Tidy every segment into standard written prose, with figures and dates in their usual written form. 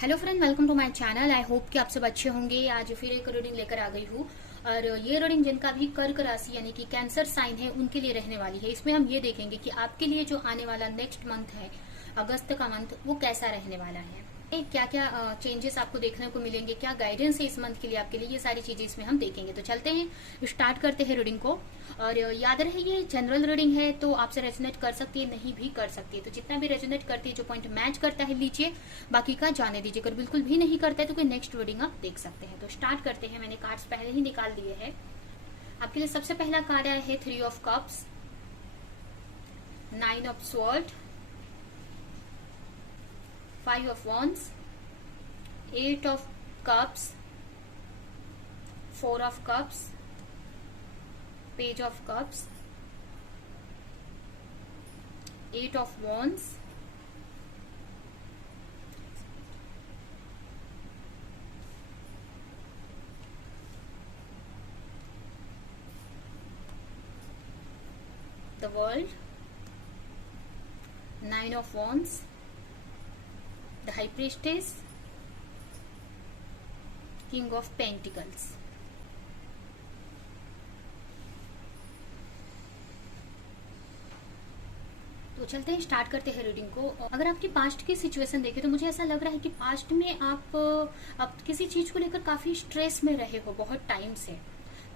Hello friend, welcome to my channel. I hope कि आप सब अच्छे होंगे। आज फिर एक रीडिंग लेकर आ गई हूँ और ये रीडिंग जिनका भी कर्क राशि यानी कि कैंसर साइन है उनके लिए रहने वाली है। इसमें हम ये देखेंगे कि आपके लिए जो आने वाला नेक्स्ट मंथ है, अगस्त का मंथ, वो कैसा रहने वाला है, क्या क्या चेंजेस आपको देखने को मिलेंगे, क्या गाइडेंस है इस मंथ के लिए आपके लिए, ये सारी चीजें इसमें हम देखेंगे। तो चलते हैं, स्टार्ट करते हैं रीडिंग को। और याद रहे ये जनरल रीडिंग है, तो आपसे रेजोनेट कर सकती है, नहीं भी कर सकती है। तो जितना भी रेजोनेट करती है, जो पॉइंट मैच करता है लीजिए, बाकी का जाने दीजिए। अगर बिल्कुल भी नहीं करता है तो कोई नेक्स्ट रीडिंग आप देख सकते हैं। तो स्टार्ट करते हैं। मैंने कार्ड्स पहले ही निकाल लिए हैं। आपके लिए सबसे पहला कार्ड आया है 3 of cups, 9 of sword, 5 of wands, 8 of cups, 4 of cups, page of cups, 8 of wands, the world, 9 of wands, the high priestess, king of pentacles। तो चलते हैं, स्टार्ट करते हैं रीडिंग को। अगर आपकी पास्ट की सिचुएशन देखें तो मुझे ऐसा लग रहा है कि पास्ट में आप किसी चीज को लेकर काफी स्ट्रेस में रहे हो बहुत टाइम से।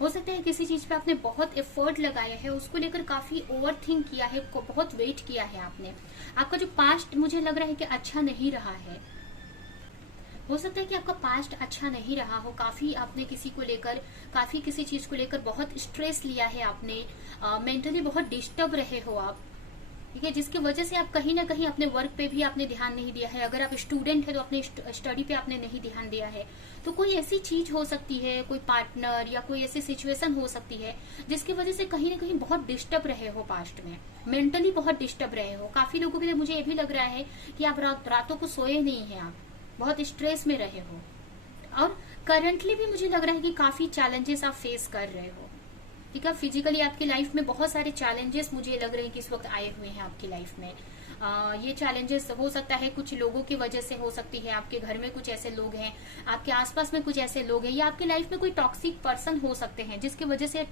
हो सकता है किसी चीज पे आपने बहुत एफर्ट लगाया है, उसको लेकर काफी ओवर थिंक किया है, बहुत वेट किया है आपने। आपका जो पास्ट मुझे लग रहा है कि अच्छा नहीं रहा है। हो सकता है कि आपका पास्ट अच्छा नहीं रहा हो, काफी आपने किसी को लेकर, काफी किसी चीज को लेकर बहुत स्ट्रेस लिया है आपने, मेंटली बहुत डिस्टर्ब रहे हो आप, ठीक है, जिसकी वजह से आप कहीं ना कहीं अपने वर्क पे भी आपने ध्यान नहीं दिया है। अगर आप स्टूडेंट है तो अपने स्टडी पे आपने नहीं ध्यान दिया है। तो कोई ऐसी चीज हो सकती है, कोई पार्टनर या कोई ऐसी सिचुएशन हो सकती है जिसकी वजह से कहीं ना कहीं बहुत डिस्टर्ब रहे हो, पास्ट में मेंटली बहुत डिस्टर्ब रहे हो। काफी लोगों के लिए मुझे ये भी लग रहा है कि आप रातों को सोए नहीं है, आप बहुत स्ट्रेस में रहे हो। और करंटली भी मुझे लग रहा है कि काफी चैलेंजेस आप फेस कर रहे हो, ठीक है। फिजिकली आपकी लाइफ में बहुत सारे चैलेंजेस मुझे लग रहे हैं कि इस वक्त आए हुए हैं आपकी लाइफ में। ये चैलेंजेस हो सकता है कुछ लोगों की वजह से हो सकती है, आपके घर में कुछ ऐसे लोग हैं, आपके आसपास में कुछ ऐसे लोग हैं, या आपकी लाइफ में कोई टॉक्सिक पर्सन हो सकते हैं जिसकी वजह से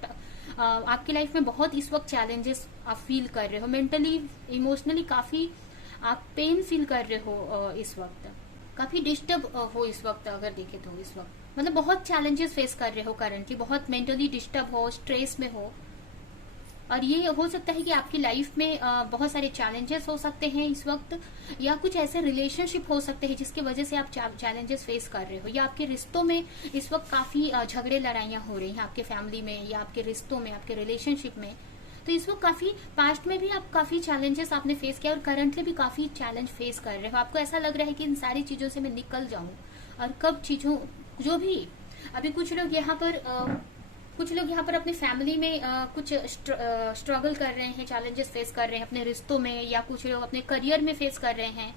आपकी लाइफ में बहुत इस वक्त चैलेंजेस आप फील कर रहे हो। मेंटली, इमोशनली काफी आप पेन फील कर रहे हो इस वक्त, काफी डिस्टर्ब हो इस वक्त। अगर देखे तो इस वक्त मतलब बहुत चैलेंजेस फेस कर रहे हो करंटली, बहुत मेंटली डिस्टर्ब हो, स्ट्रेस में हो। और ये हो सकता है कि आपकी लाइफ में बहुत सारे चैलेंजेस हो सकते हैं इस वक्त, या कुछ ऐसे रिलेशनशिप हो सकते हैं जिसकी वजह से आप चैलेंजेस फेस कर रहे हो, या आपके रिश्तों में इस वक्त काफी झगड़े लड़ाइयां हो रही हैं आपके फैमिली में, या आपके रिश्तों में, आपके रिलेशनशिप में। तो इस वक्त काफी पास्ट में भी आप काफी चैलेंजेस आपने फेस किया और करंटली भी काफी चैलेंज फेस कर रहे हो। आपको ऐसा लग रहा है कि इन सारी चीजों से मैं निकल जाऊं, और कब चीजों जो भी अभी कुछ लोग यहाँ पर अपनी फैमिली में कुछ स्ट्रगल कर रहे हैं, चैलेंजेस फेस कर रहे हैं अपने रिश्तों में, या कुछ लोग अपने करियर में फेस कर रहे हैं,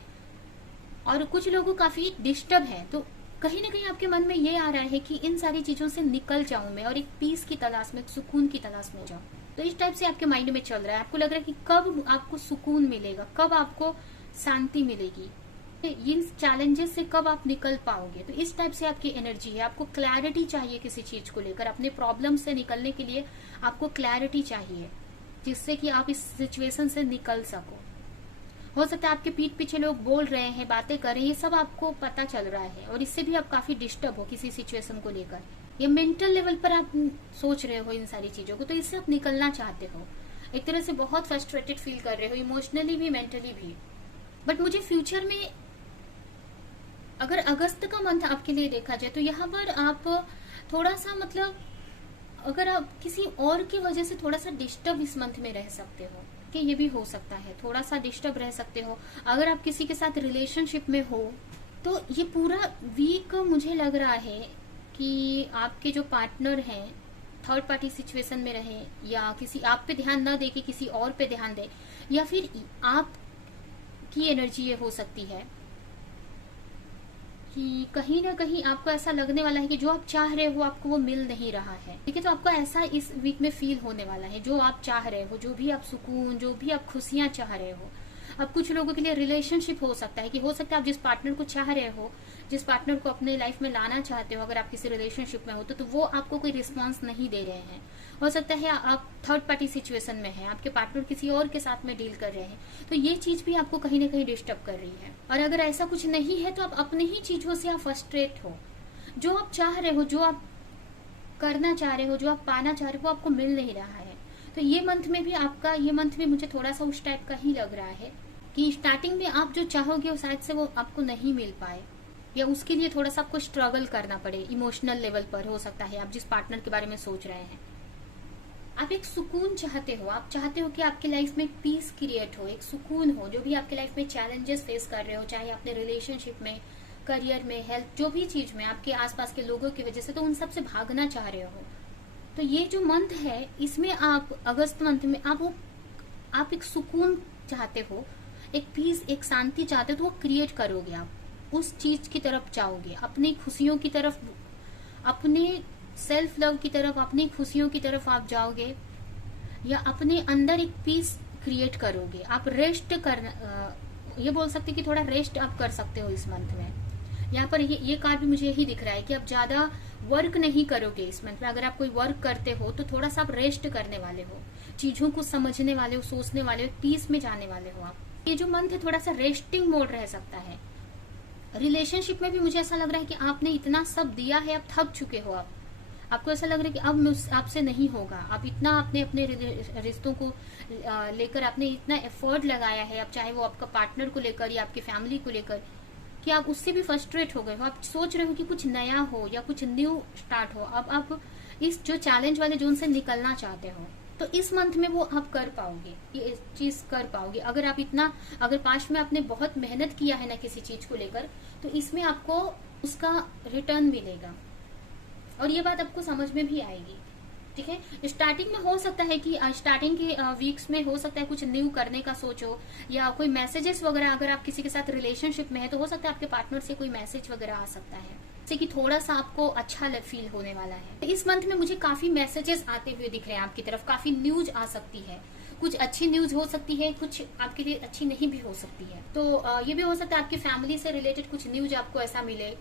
और कुछ लोगों काफी डिस्टर्ब है। तो कहीं ना कहीं आपके मन में ये आ रहा है कि इन सारी चीजों से निकल जाऊं मैं और एक पीस की तलाश में, एक सुकून की तलाश में जाऊं। तो इस टाइप से आपके माइंड में चल रहा है। आपको लग रहा है कि कब आपको सुकून मिलेगा, कब आपको शांति मिलेगी, इन चैलेंजेस से कब आप निकल पाओगे। तो इस टाइप से आपकी एनर्जी है। आपको क्लैरिटी चाहिए किसी चीज को लेकर, अपने प्रॉब्लम से निकलने के लिए आपको क्लैरिटी चाहिए, जिससे कि आप इस सिचुएशन से निकल सको। हो सकता है आपके पीठ पीछे लोग बोल रहे हैं, बातें कर रहे हैं, ये सब आपको पता चल रहा है, और इससे भी आप काफी डिस्टर्ब हो किसी सिचुएशन को लेकर, या मेंटल लेवल पर आप सोच रहे हो इन सारी चीजों को। तो इससे आप निकलना चाहते हो, एक तरह से बहुत फ्रस्ट्रेटेड फील कर रहे हो, इमोशनली भी, मेंटली भी। बट मुझे फ्यूचर में, अगर अगस्त का मंथ आपके लिए देखा जाए, तो यहाँ पर आप थोड़ा सा, मतलब अगर आप किसी और की वजह से थोड़ा सा डिस्टर्ब इस मंथ में रह सकते हो, कि ये भी हो सकता है, थोड़ा सा डिस्टर्ब रह सकते हो। अगर आप किसी के साथ रिलेशनशिप में हो तो ये पूरा वीक मुझे लग रहा है कि आपके जो पार्टनर हैं थर्ड पार्टी सिचुएशन में रहे, या किसी आप पे ध्यान न दे के किसी और पे ध्यान दे, या फिर आप की एनर्जी ये हो सकती है कि कहीं ना कहीं आपको ऐसा लगने वाला है कि जो आप चाह रहे हो आपको वो मिल नहीं रहा है, ठीक है। तो आपको ऐसा इस वीक में फील होने वाला है, जो आप चाह रहे हो, जो भी आप सुकून, जो भी आप खुशियां चाह रहे हो, अब कुछ लोगों के लिए रिलेशनशिप हो सकता है कि हो सकता है आप जिस पार्टनर को चाह रहे हो, जिस पार्टनर को अपने लाइफ में लाना चाहते हो, अगर आप किसी रिलेशनशिप में हो तो वो आपको कोई रिस्पॉन्स नहीं दे रहे हैं। हो सकता है आप थर्ड पार्टी सिचुएशन में है, आपके पार्टनर किसी और के साथ में डील कर रहे हैं, तो ये चीज भी आपको कहीं ना कहीं डिस्टर्ब कर रही है। और अगर ऐसा कुछ नहीं है तो आप अपने ही चीजों से आप फ्रस्ट्रेट हो। जो आप चाह रहे हो, जो आप करना चाह रहे हो, जो आप पाना चाह रहे हो, वो आपको मिल नहीं रहा है। तो ये मंथ में भी आपका, ये मंथ भी मुझे थोड़ा सा उस टाइप का ही लग रहा है कि स्टार्टिंग में आप जो चाहोगे वो शायद से वो आपको नहीं मिल पाए, या उसके लिए थोड़ा सा आपको स्ट्रगल करना पड़े इमोशनल लेवल पर। हो सकता है आप जिस पार्टनर के बारे में सोच रहे हैं, आप एक सुकून चाहते हो, आप चाहते हो कि आपकी लाइफ में पीस क्रिएट हो, एक सुकून हो। जो भी आपके लाइफ में चैलेंजेस फेस कर रहे हो, चाहे अपने रिलेशनशिप में, करियर में, हेल्थ, जो भी चीज में आपके आसपास के लोगों की वजह से, तो उन सब से भागना चाह रहे हो। तो ये जो मंथ है, इसमें आप अगस्त मंथ में आप एक सुकून चाहते हो, एक पीस, एक शांति चाहते हो, तो वो क्रिएट करोगे। आप उस चीज की तरफ जाओगे, अपनी खुशियों की तरफ, अपने सेल्फ लव की तरफ, अपनी खुशियों की तरफ आप जाओगे, या अपने अंदर एक पीस क्रिएट करोगे। आप रेस्ट ये बोल सकते कि थोड़ा रेस्ट आप कर सकते हो इस मंथ में। यहाँ पर ये कार्ड भी मुझे यही दिख रहा है कि आप ज्यादा वर्क नहीं करोगे इस मंथ में। अगर आप कोई वर्क करते हो तो थोड़ा सा आप रेस्ट करने वाले हो, चीजों को समझने वाले हो, सोचने वाले हो, पीस में जाने वाले हो आप। ये जो मंथ है थोड़ा सा रेस्टिंग मोड रह सकता है। रिलेशनशिप में भी मुझे ऐसा लग रहा है कि आपने इतना सब दिया है, आप थक चुके हो। आपको ऐसा लग रहा है कि अब आपसे नहीं होगा। आप इतना आपने अपने रिश्तों को लेकर आपने इतना एफर्ट लगाया है, अब चाहे वो आपका पार्टनर को लेकर या आपकी फैमिली को लेकर, कि आप उससे भी फ्रस्ट्रेट हो गए हो। आप सोच रहे हो कि कुछ नया हो या कुछ न्यू स्टार्ट हो। अब आप इस जो चैलेंज वाले जोन से निकलना चाहते हो, तो इस मंथ में वो आप कर पाओगे, ये चीज कर पाओगे। अगर पास्ट में आपने बहुत मेहनत किया है ना किसी चीज को लेकर, तो इसमें आपको उसका रिटर्न मिलेगा और ये बात आपको समझ में भी आएगी। ठीक है, स्टार्टिंग में हो सकता है कि स्टार्टिंग के वीक्स में हो सकता है कुछ न्यू करने का सोचो, या कोई मैसेजेस वगैरह, अगर आप किसी के साथ रिलेशनशिप में है तो हो सकता है आपके पार्टनर से कोई मैसेज वगैरह आ सकता है, जैसे कि थोड़ा सा आपको अच्छा फील होने वाला है। इस मंथ में मुझे काफी मैसेजेस आते हुए दिख रहे हैं आपकी तरफ, काफी न्यूज आ सकती है। कुछ अच्छी न्यूज हो सकती है, कुछ आपके लिए अच्छी नहीं भी हो सकती है। तो ये भी हो सकता है आपकी फैमिली से रिलेटेड कुछ न्यूज आपको ऐसा मिले।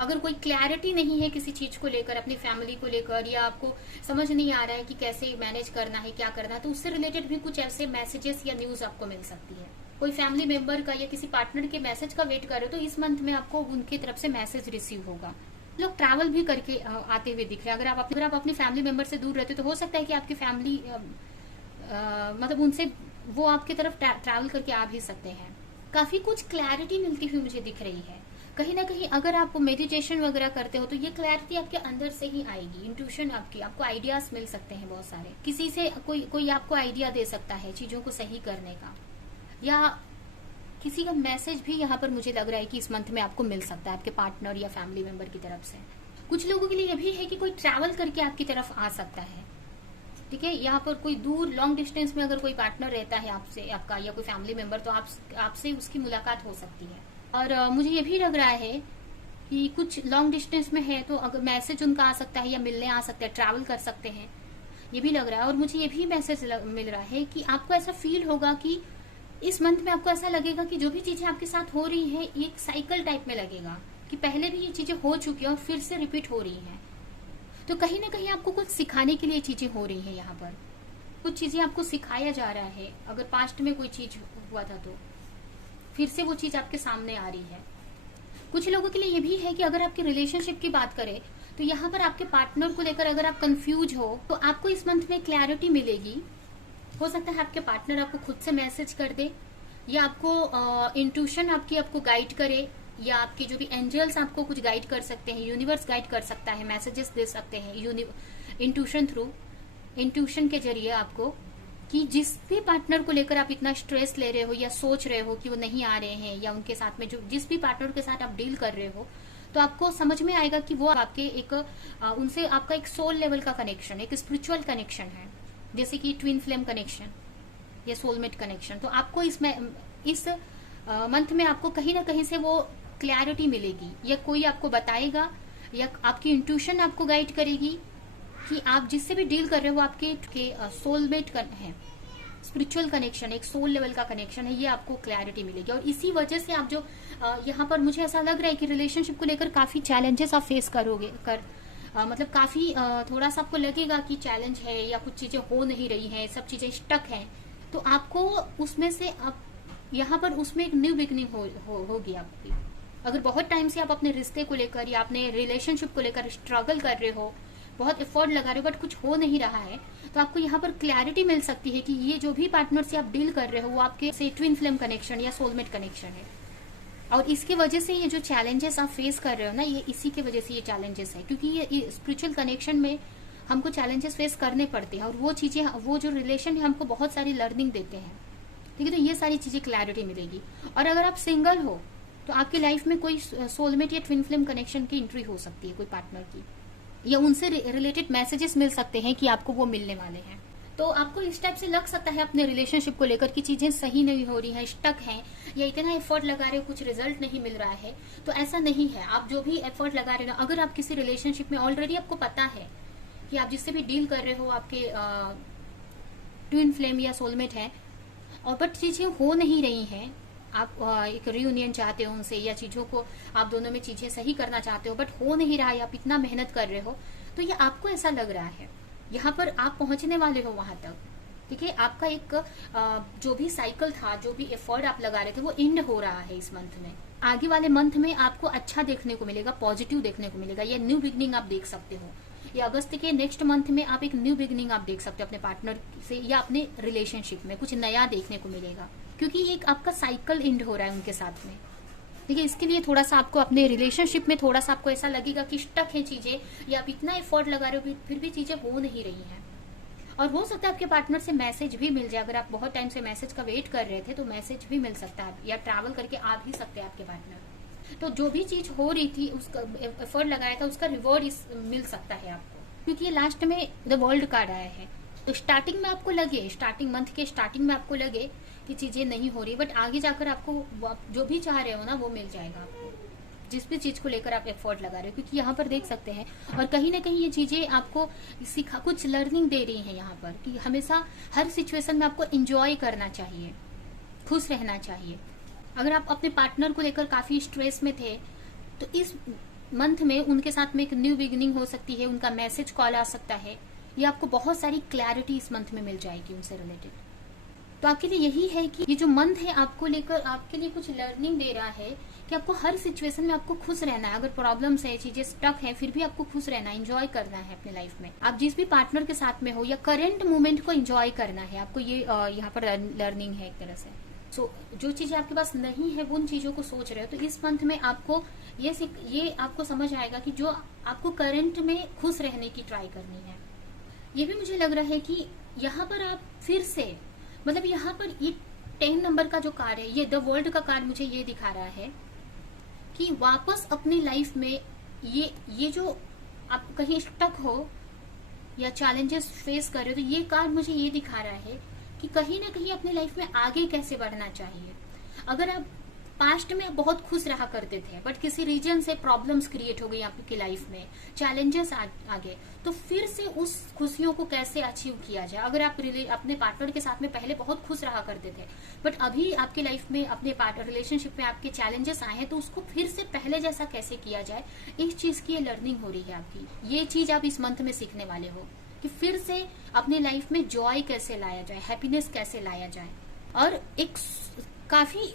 अगर कोई क्लैरिटी नहीं है किसी चीज को लेकर, अपनी फैमिली को लेकर, या आपको समझ नहीं आ रहा है कि कैसे मैनेज करना है, क्या करना है, तो उससे रिलेटेड भी कुछ ऐसे मैसेजेस या न्यूज आपको मिल सकती है। कोई फैमिली मेंबर का या किसी पार्टनर के मैसेज का वेट कर रहे हो, तो इस मंथ में आपको उनकी तरफ से मैसेज रिसीव होगा। लोग ट्रैवल भी करके आते हुए दिख रहे हैं। अगर आप अपनी फैमिली मेंबर से दूर रहते हो तो हो सकता है कि आपकी फैमिली मतलब उनसे वो आपकी तरफ ट्रैवल करके आ भी सकते हैं। काफी कुछ क्लैरिटी मिलती हुई मुझे दिख रही है। कहीं ना कहीं अगर आप मेडिटेशन वगैरह करते हो तो ये क्लैरिटी आपके अंदर से ही आएगी। इंट्यूशन आपको आइडियाज मिल सकते हैं बहुत सारे। किसी से कोई आपको आइडिया दे सकता है चीजों को सही करने का, या किसी का मैसेज भी यहाँ पर मुझे लग रहा है कि इस मंथ में आपको मिल सकता है आपके पार्टनर या फैमिली मेंबर की तरफ से। कुछ लोगों के लिए यह भी है कि कोई ट्रैवल करके आपकी तरफ आ सकता है। ठीक है, यहाँ पर कोई दूर लॉन्ग डिस्टेंस में अगर कोई पार्टनर रहता है आपसे, आपका या कोई फैमिली मेंबर, तो आपसे उसकी मुलाकात हो सकती है। और मुझे ये भी लग रहा है कि कुछ लॉन्ग डिस्टेंस में है तो अगर मैसेज उनका आ सकता है या मिलने आ सकते हैं, ट्रैवल कर सकते हैं, ये भी लग रहा है। और मुझे ये भी मैसेज मिल रहा है कि आपको ऐसा फील होगा कि इस मंथ में आपको ऐसा लगेगा कि जो भी चीजें आपके साथ हो रही है एक साइकिल टाइप में लगेगा, कि पहले भी ये चीजें हो चुकी है और फिर से रिपीट हो रही है। तो कहीं ना कहीं आपको कुछ सिखाने के लिए चीजें हो रही है। यहाँ पर कुछ चीजें आपको सिखाया जा रहा है। अगर पास्ट में कोई चीज हुआ था तो फिर से वो चीज आपके सामने आ रही है। कुछ लोगों के लिए ये भी है कि अगर आपकी रिलेशनशिप की बात करें तो यहाँ पर आपके पार्टनर को लेकर अगर आप कंफ्यूज हो तो आपको इस मंथ में क्लैरिटी मिलेगी। हो सकता है आपके पार्टनर आपको खुद से मैसेज कर दे, या आपको इंट्यूशन आपको गाइड करे, या आपके जो भी एंजल्स आपको कुछ गाइड कर सकते हैं, यूनिवर्स गाइड कर सकता है, मैसेजेस दे सकते हैं इंट्यूशन थ्रू, इंट्यूशन के जरिए आपको, कि जिस भी पार्टनर को लेकर आप इतना स्ट्रेस ले रहे हो या सोच रहे हो कि वो नहीं आ रहे हैं, या उनके साथ में जो जिस भी पार्टनर के साथ आप डील कर रहे हो, तो आपको समझ में आएगा कि वो आपके उनसे आपका एक सोल लेवल का कनेक्शन, एक स्पिरिचुअल कनेक्शन है, जैसे कि ट्विन फ्लेम कनेक्शन या सोलमेट कनेक्शन। तो आपको इस मंथ में आपको कहीं ना कहीं से वो क्लैरिटी मिलेगी, या कोई आपको बताएगा, या आपकी इंट्यूशन आपको गाइड करेगी कि आप जिससे भी डील कर रहे हो वो आपके सोलमेट है। स्पिरिचुअल कनेक्शन, एक सोल लेवल का कनेक्शन है, ये आपको क्लैरिटी मिलेगी। और इसी वजह से आप जो यहाँ पर मुझे ऐसा लग रहा है कि रिलेशनशिप को लेकर काफी चैलेंजेस आप फेस करोगे मतलब काफी थोड़ा सा आपको लगेगा कि चैलेंज है या कुछ चीजें हो नहीं रही हैं, सब चीजें स्टक हैं, तो आपको उसमें से आप यहाँ पर उसमें एक न्यू बिगनिंग होगी आपकी। अगर बहुत टाइम से आप अपने रिश्ते को लेकर या अपने रिलेशनशिप को लेकर स्ट्रगल कर रहे हो, बहुत एफर्ट लगा रहे हो, बट कुछ हो नहीं रहा है, तो आपको यहाँ पर क्लैरिटी मिल सकती है कि ये जो भी पार्टनर से आप डील कर रहे हो वो आपके से ट्विन फ्लेम कनेक्शन या सोलमेट कनेक्शन है। और इसकी वजह से ये जो चैलेंजेस आप फेस कर रहे हो ना, ये इसी की वजह से ये चैलेंजेस है, क्योंकि ये स्पिरिचुअल कनेक्शन में हमको चैलेंजेस फेस करने पड़ते हैं, और वो चीजें, वो जो रिलेशन है हमको बहुत सारी लर्निंग देते हैं। ठीक है, तो ये सारी चीजें क्लैरिटी मिलेगी। और अगर आप सिंगल हो तो आपकी लाइफ में कोई सोलमेट या ट्विन फ्लेम कनेक्शन की एंट्री हो सकती है, कोई पार्टनर की, या उनसे रिलेटेड मैसेजेस मिल सकते हैं कि आपको वो मिलने वाले हैं। तो आपको इस टाइप से लग सकता है अपने रिलेशनशिप को लेकर कि चीजें सही नहीं हो रही हैं, स्टक हैं, या इतना एफर्ट लगा रहे हो कुछ रिजल्ट नहीं मिल रहा है। तो ऐसा नहीं है। आप जो भी एफर्ट लगा रहे हो, अगर आप किसी रिलेशनशिप में ऑलरेडी आपको पता है कि आप जिससे भी डील कर रहे हो आपके ट्विन फ्लेम या सोलमेट है, और बट चीजें हो नहीं रही हैं, आप एक रियूनियन चाहते हो उनसे, या चीजों को आप दोनों में चीजें सही करना चाहते हो, बट हो नहीं रहा है, आप इतना मेहनत कर रहे हो, तो ये आपको ऐसा लग रहा है यहाँ पर आप पहुंचने वाले हो वहां तक। ठीक है, आपका एक जो भी साइकिल था, जो भी एफर्ट आप लगा रहे थे, वो एंड हो रहा है इस मंथ में। आगे वाले मंथ में आपको अच्छा देखने को मिलेगा, पॉजिटिव देखने को मिलेगा, या न्यू बिगनिंग आप देख सकते हो। या अगस्त के नेक्स्ट मंथ में आप एक न्यू बिगनिंग आप देख सकते हो अपने पार्टनर से या अपने रिलेशनशिप में, कुछ नया देखने को मिलेगा, क्योंकि एक आपका साइकिल एंड हो रहा है उनके साथ में। देखिए, इसके लिए थोड़ा सा आपको अपने रिलेशनशिप में थोड़ा सा आपको ऐसा लगेगा कि स्टक है चीजें, या आप इतना एफर्ट लगा रहे हो फिर भी चीजें हो नहीं रही हैं। और हो सकता है आपके पार्टनर से मैसेज भी मिल जाए। अगर आप बहुत टाइम से मैसेज का वेट कर रहे थे तो मैसेज भी मिल सकता है, या ट्रैवल करके आ भी सकते हैं आपके पार्टनर। तो जो भी चीज हो रही थी, उसका एफर्ट लगाया था, उसका रिवॉर्ड मिल सकता है आपको, क्योंकि ये लास्ट में द वर्ल्ड कार्ड आया है। तो स्टार्टिंग में आपको लगे, स्टार्टिंग मंथ के स्टार्टिंग में आपको लगे कि चीजें नहीं हो रही, बट आगे जाकर आपको जो भी चाह रहे हो ना वो मिल जाएगा आपको, जिस भी चीज को लेकर आप एफर्ट लगा रहे हो। क्योंकि यहाँ पर देख सकते हैं, और कहीं ना कहीं ये चीजें आपको सिखा, कुछ लर्निंग दे रही हैं यहाँ पर, कि हमेशा हर सिचुएशन में आपको एंजॉय करना चाहिए, खुश रहना चाहिए। अगर आप अपने पार्टनर को लेकर काफी स्ट्रेस में थे, तो इस मंथ में उनके साथ में एक न्यू बिगिनिंग हो सकती है, उनका मैसेज कॉल आ सकता है, या आपको बहुत सारी क्लैरिटी इस मंथ में मिल जाएगी उनसे रिलेटेड। तो आपके लिए यही है कि ये जो मंथ है आपको लेकर आपके लिए कुछ लर्निंग दे रहा है कि आपको हर सिचुएशन में आपको खुश रहना है। अगर प्रॉब्लम्स है, चीजें स्टक है, फिर भी आपको खुश रहना है, एंजॉय करना है अपने लाइफ में। आप जिस भी पार्टनर के साथ में हो, या करंट मोमेंट को एंजॉय करना है आपको, ये यहाँ पर लर्निंग है एक तरह से। सो जो चीजें आपके पास नहीं है, उन चीजों को सोच रहे हो, तो इस मंथ में आपको ये आपको समझ आएगा कि जो आपको करंट में खुश रहने की ट्राई करनी है। ये भी मुझे लग रहा है कि यहाँ पर आप फिर से, मतलब यहाँ पर ये 10 नंबर का जो कार्ड है, ये द वर्ल्ड का कार्ड मुझे ये दिखा रहा है कि वापस अपनी लाइफ में ये जो आप कहीं स्टक हो या चैलेंजेस फेस कर रहे हो, तो ये कार्ड मुझे ये दिखा रहा है कि कहीं ना कहीं अपनी लाइफ में आगे कैसे बढ़ना चाहिए। अगर आप पास्ट में बहुत खुश रहा करते थे, बट किसी रीजन से प्रॉब्लम्स क्रिएट हो गई आपकी लाइफ में, चैलेंजेस आ गए, तो फिर से उस खुशियों को कैसे अचीव किया जाए। अगर आप अपने पार्टनर के साथ में पहले बहुत खुश रहा करते थे, बट अभी आपके लाइफ में, अपने पार्टनर रिलेशनशिप में आपके चैलेंजेस आए हैं, तो उसको फिर से पहले जैसा कैसे किया जाए, इस चीज की लर्निंग हो रही है आपकी। ये चीज आप इस मंथ में सीखने वाले हो कि फिर से अपनी लाइफ में जॉय कैसे लाया जाए, हैप्पीनेस कैसे लाया जाए। और एक काफी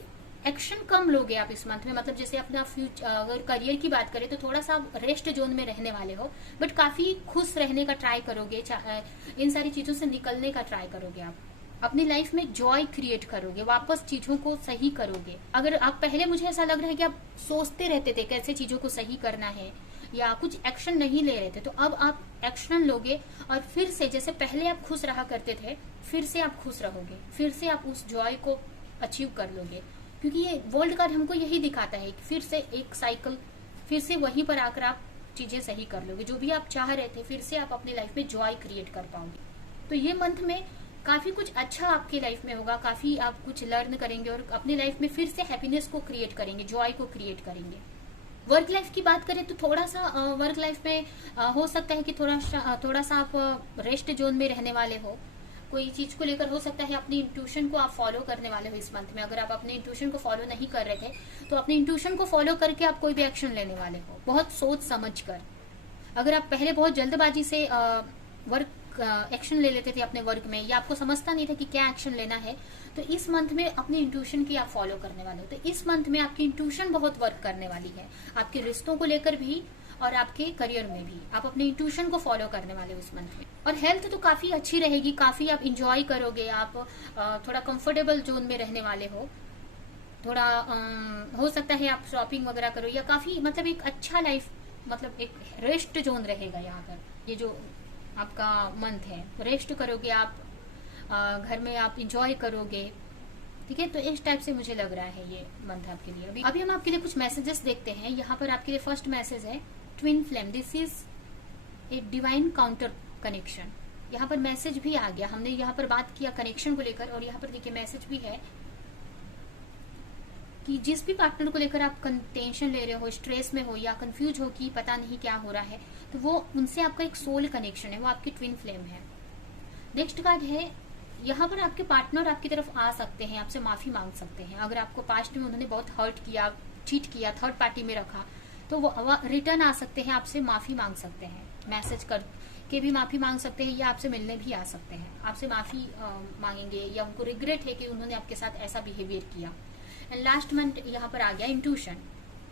एक्शन कम लोगे आप इस मंथ में, मतलब जैसे अपना फ्यूचर, अगर करियर की बात करें तो थोड़ा सा रेस्ट जोन में रहने वाले हो, बट काफी खुश रहने का ट्राई करोगे, इन सारी चीजों से निकलने का ट्राई करोगे। आप अपनी लाइफ में जॉय क्रिएट करोगे, वापस चीजों को सही करोगे। अगर आप पहले, मुझे ऐसा लग रहा है कि आप सोचते रहते थे कैसे चीजों को सही करना है, या कुछ एक्शन नहीं ले रहे थे, तो अब आप एक्शन लोगे, और फिर से जैसे पहले आप खुश रहा करते थे, फिर से आप खुश रहोगे, फिर से आप उस जॉय को अचीव कर लोगे। क्योंकि ये वर्ल्ड कार्ड हमको यही दिखाता है कि फिर से एक साइकिल, फिर से वहीं पर आकर आप चीजें सही कर लोगे, जो भी आप चाह रहे थे, फिर से आप अपनी लाइफ में जॉय क्रिएट कर पाओगे। तो ये मंथ में काफी कुछ अच्छा आपकी लाइफ में होगा, काफी आप कुछ लर्न करेंगे, और अपनी लाइफ में फिर से हैप्पीनेस को क्रिएट करेंगे, जॉय को क्रिएट करेंगे। वर्क लाइफ की बात करें तो थोड़ा सा वर्क लाइफ में हो सकता है कि थोड़ा सा आप रेस्ट जोन में रहने वाले हो, कोई चीज को लेकर हो सकता है अपनी इंट्यूशन को आप फॉलो करने वाले हो इस मंथ में। अगर आप अपने इंट्यूशन को फॉलो नहीं कर रहे थे तो अपने इंट्यूशन को फॉलो करके आप कोई भी एक्शन लेने वाले हो, बहुत सोच समझ कर। अगर आप पहले बहुत जल्दबाजी से वर्क एक्शन ले लेते थे अपने वर्क में, या आपको समझता नहीं था कि क्या एक्शन लेना है, तो इस मंथ में अपनी इंट्यूशन की आप फॉलो करने वाले हो। तो इस मंथ में आपकी इंट्यूशन बहुत वर्क करने वाली है, आपके रिश्तों को लेकर भी और आपके करियर में भी आप अपने इंट्यूशन को फॉलो करने वाले हो इस मंथ में। और हेल्थ तो काफी अच्छी रहेगी, काफी आप इंजॉय करोगे, आप थोड़ा कंफर्टेबल जोन में रहने वाले हो। थोड़ा हो सकता है आप शॉपिंग वगैरह करो, या काफी मतलब एक अच्छा लाइफ, मतलब एक रेस्ट जोन रहेगा यहाँ पर। ये जो आपका मंथ है, रेस्ट करोगे आप, घर में आप इंजॉय करोगे, ठीक है। तो इस टाइप से मुझे लग रहा है ये मंथ आपके लिए। अभी हम आपके लिए कुछ मैसेजेस देखते हैं। यहाँ पर आपके लिए फर्स्ट मैसेज है twin flame, this is a divine counter connection. यहाँ पर मैसेज भी आ गया, हमने यहाँ पर बात किया कनेक्शन को लेकर, और यहाँ पर देखिए मैसेज भी है कि जिस भी पार्टनर को लेकर आप टेंशन ले रहे हो, स्ट्रेस में हो, या कंफ्यूज हो कि पता नहीं क्या हो रहा है, तो वो उनसे आपका एक सोल कनेक्शन है, वो आपकी ट्विन फ्लेम है। नेक्स्ट कार्ड है, यहाँ पर आपके पार्टनर आपकी तरफ आ सकते हैं, आपसे माफी मांग सकते हैं। अगर आपको पास्ट में उन्होंने बहुत हर्ट किया, चीट किया, थर्ड पार्टी में रखा, तो वो रिटर्न आ सकते हैं, आपसे माफी मांग सकते हैं, मैसेज कर के भी माफी मांग सकते हैं, या आपसे मिलने भी आ सकते हैं, आपसे माफी मांगेंगे, या उनको रिग्रेट है कि उन्होंने आपके साथ ऐसा बिहेवियर किया। एंड लास्ट मंथ यहाँ पर आ गया इंट्यूशन,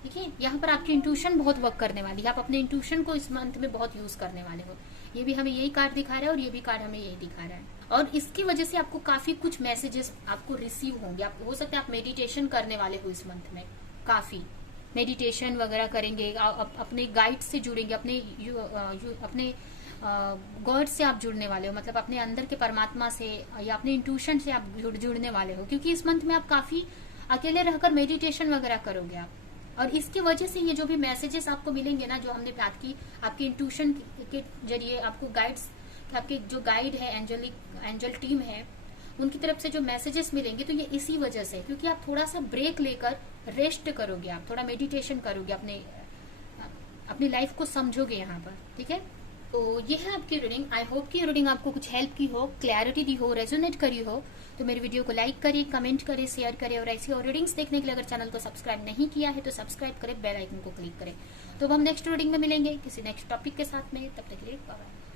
ठीक है। यहाँ पर आपकी इंट्यूशन बहुत वर्क करने वाली है, आप अपने इंट्यूशन को इस मंथ में बहुत यूज करने वाले हो। ये भी हमें यही कार्ड दिखा रहा है, और ये भी कार्ड हमें यही दिखा रहा है। और इसकी वजह से आपको काफी कुछ मैसेजेस आपको रिसीव होंगे। आपको हो सकता है आप मेडिटेशन करने वाले हो इस मंथ में, काफी मेडिटेशन वगैरह करेंगे, अपने गाइड से जुड़ेंगे, अपने गॉड से आप जुड़ने वाले हो, मतलब अपने अंदर के परमात्मा से या अपने इंट्यूशन से आप जुड़ने वाले हो, क्योंकि इस मंथ में आप काफी अकेले रहकर मेडिटेशन वगैरह करोगे आप। और इसकी वजह से ये जो भी मैसेजेस आपको मिलेंगे ना, जो हमने बात की, आपके इंट्यूशन के जरिए आपको गाइड्स, आपके जो गाइड है, एंजल टीम है, उनकी तरफ से जो मैसेजेस मिलेंगे, तो ये इसी वजह से, क्योंकि आप थोड़ा सा ब्रेक लेकर रेस्ट करोगे, आप थोड़ा मेडिटेशन करोगे, अपनी लाइफ को समझोगे यहाँ पर, ठीक है। तो ये है आपकी रीडिंग। आई होप कि रीडिंग आपको कुछ हेल्प की हो, क्लैरिटी दी हो, रेजोनेट करी हो। तो मेरी वीडियो को लाइक करें, कमेंट करें, शेयर करें, और ऐसी और रीडिंग्स देखने के लिए अगर चैनल को सब्सक्राइब नहीं किया है तो सब्सक्राइब करें, बेल आइकन को क्लिक करें। तो अब हम नेक्स्ट रीडिंग में मिलेंगे किसी नेक्स्ट टॉपिक के साथ में, तब तक के लिए बाय बाय।